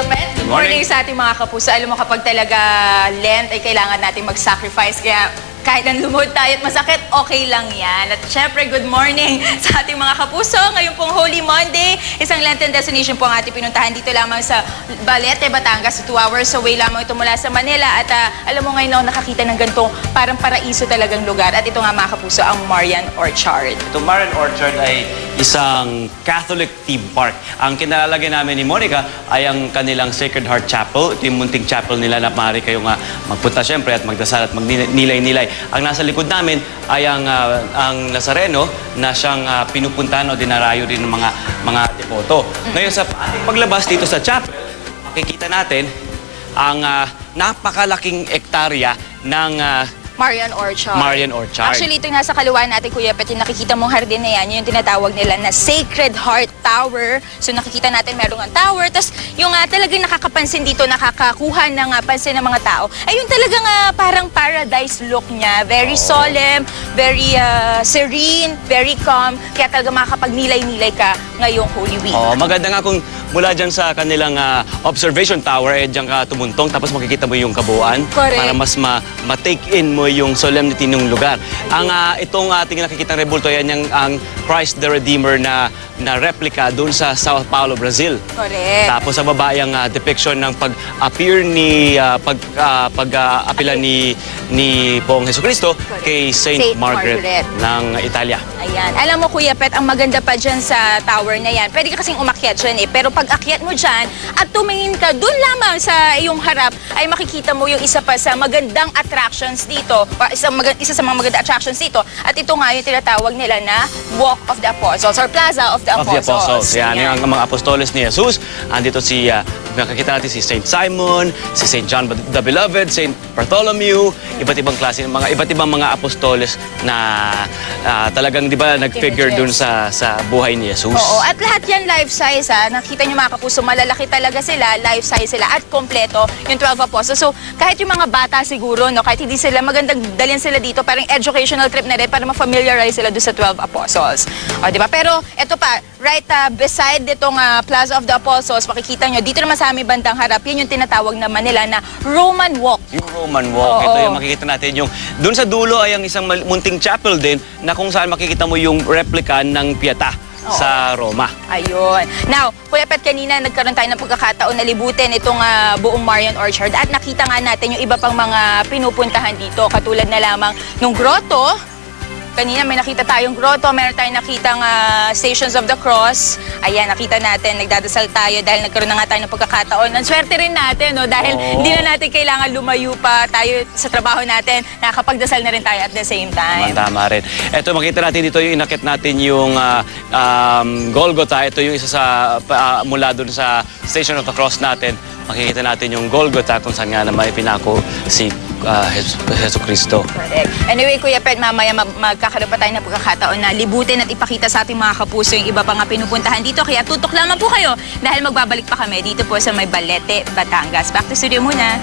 Kuya Pet. Good morning sa ating mga kapuso. Alam mo, kapag talaga Lent ay kailangan nating mag-sacrifice. Kaya kahit ang lumuhod tayo at masakit, okay lang yan. At syempre, good morning sa ating mga kapuso. Ngayon pong Holy Monday, isang Lenten destination po ang ating pinuntahan dito lamang sa Balete, Batangas. 2 hours away lamang ito mula sa Manila. At alam mo ngayon ako nakakita ng ganitong parang paraiso talagang lugar. At ito nga mga kapuso, ang Marian Orchard. Ito Marian Orchard ay isang Catholic theme park. Ang kinalalagay namin ni Monica ay ang kanilang Sacred Heart Chapel. Ito yung munting chapel nila na maaari kayong magpunta syempre at magdasal at magnilay-nilay. Ang nasa likod namin ay ang Nazareno na siyang pinupuntahan o dinarayo din ng mga devoto. Ngayon sa ating paglabas dito sa chapel, makikita natin ang napakalaking ektarya ng Marian Orchard. Marian Orchard. Actually, ito yung nasa kaluwahan natin, Kuya Pet, yung nakikita mong hardin na yan, yung tinatawag nila na Sacred Heart Tower. So nakikita natin merong ang tower. Tapos yung talagang nakakapansin dito, nakakakuha ng pansin ng mga tao, ay yung talagang parang paradise look niya. Very solemn, very serene, very calm. Kaya talaga makakapagnilay-nilay ka ngayong Holy Week. Oh, maganda nga kung mula dyan sa kanilang observation tower, dyan ka tumuntong, tapos makikita mo yung kabuuan. Correct. Para mas ma-take in mo yung solemnity ng lugar. Itong ating nakikita rebulto, yan ang Christ the Redeemer na replica doon sa Sao Paulo, Brazil. Correct. Tapos sa baba yung depiction ng pag-appear pag-apila ni Poong Jesucristo kay Saint Margaret ng Italia. Ayan. Alam mo, Kuya Pet, ang maganda pa dyan sa tower na yan, pwede ka kasing umakyat dyan pero pag akyat mo dyan at tumingin ka doon lamang sa iyong harap, ay makikita mo yung isa pa sa magandang attractions dito, isa sa mga magandang attractions dito. At ito nga yung tinatawag nila na Walk of the Apostles or Plaza of the Apostles. Yan, yung mga apostoles ni Jesus. Andito nakakita natin si Saint Simon, si Saint John the Beloved, Saint Bartholomew, iba't ibang klase, iba't ibang mga apostoles na talagang, di ba, nag-figure dun sa buhay ni Jesus. Oo, at lahat yan life-size, nakita niyo mga kapuso, malalaki talaga sila, life-size sila, at kompleto yung 12 apostles. So, kahit yung mga bata siguro, no, kahit hindi sila, magandang dalhin sila dito, parang educational trip na rin para ma-familiarize sila doon sa 12 apostles. O, di ba? Pero, eto pa, right beside itong Plaza of the Apostles, makikita nyo, dito naman sa aming bandang harap, yan yung tinatawag naman nila na Roman Walk. Yung Roman Walk, ito yung makikita natin. Doon sa dulo ay ang isang munting chapel din na kung saan makikita mo yung replica ng Pietà sa Roma. Ayun. Now, Kuya Pet, kanina nagkaroon tayo ng pagkakataon na libutin itong buong Marian Orchard at nakita nga natin yung iba pang mga pinupuntahan dito, katulad na lamang nung grotto. Kanina may nakita tayong grotto, meron tayong nakitang Stations of the Cross. Ayan, nakita natin, nagdadasal tayo dahil nagkaroon na nga tayo ng pagkakataon. Ang swerte rin natin, no? Dahil hindi na natin kailangan lumayo pa tayo sa trabaho natin. Nakakapagdasal na rin tayo at the same time. Tama rin. Ito, makita natin dito yung inakit natin yung Golgotha. Ito yung isa sa mula dun sa Station of the Cross natin. Makikita natin yung Golgotha kung saan nga naman ipinako si Jesucristo. Correct. Anyway, Kuya Pet, mamaya magkakaroon pa tayo ng pagkakataon na libutin at ipakita sa ating mga kapuso yung iba pa nga pinupuntahan dito. Kaya tutok lamang po kayo dahil magbabalik pa kami dito po sa may Balete, Batangas. Back to studio muna.